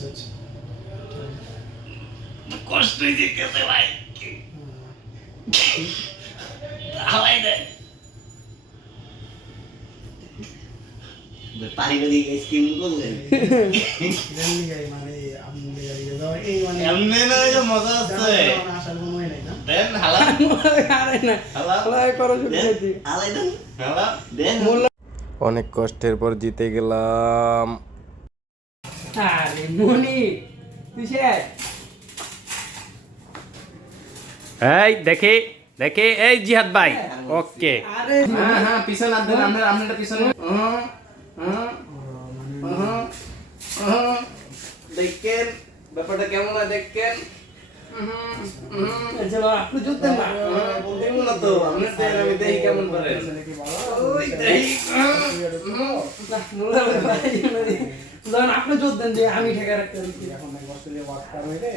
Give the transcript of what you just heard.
আচ্ছা আচ্ছা কষ্টই দিতেছে ভাই হাওয়াই দেয় পারিবারিক স্কিম করলেন জানি গাই মানে আপনি গাই দাও এই মানে এমনি না এটা মজা আছে আসার কোনো হয় নাই না দেন হালা আরে না হালা হালা করো শুরু করছি হালাই দেন হালা দেন অনেক কষ্টের পর জিতে গেলাম। আরে মনি তুই শেষ এই দেখে দেখে এই জিহাদ ভাই ওকে আরে হ্যাঁ হ্যাঁ পিছন আপনার আপনারটা পিছনে দেখেন ব্যাপারটা কেমন হয় দেখেন চলো আপনি যুদ্ধেন না দেখুন না তো আপনার আমি দেখি কেমন করে ওই দেখি যখন আপনি যুদ্ধেন যে আমি ঠেকা রাখতে এখন অস্ট্রেলিয়া ওয়ার্ক কার হইলে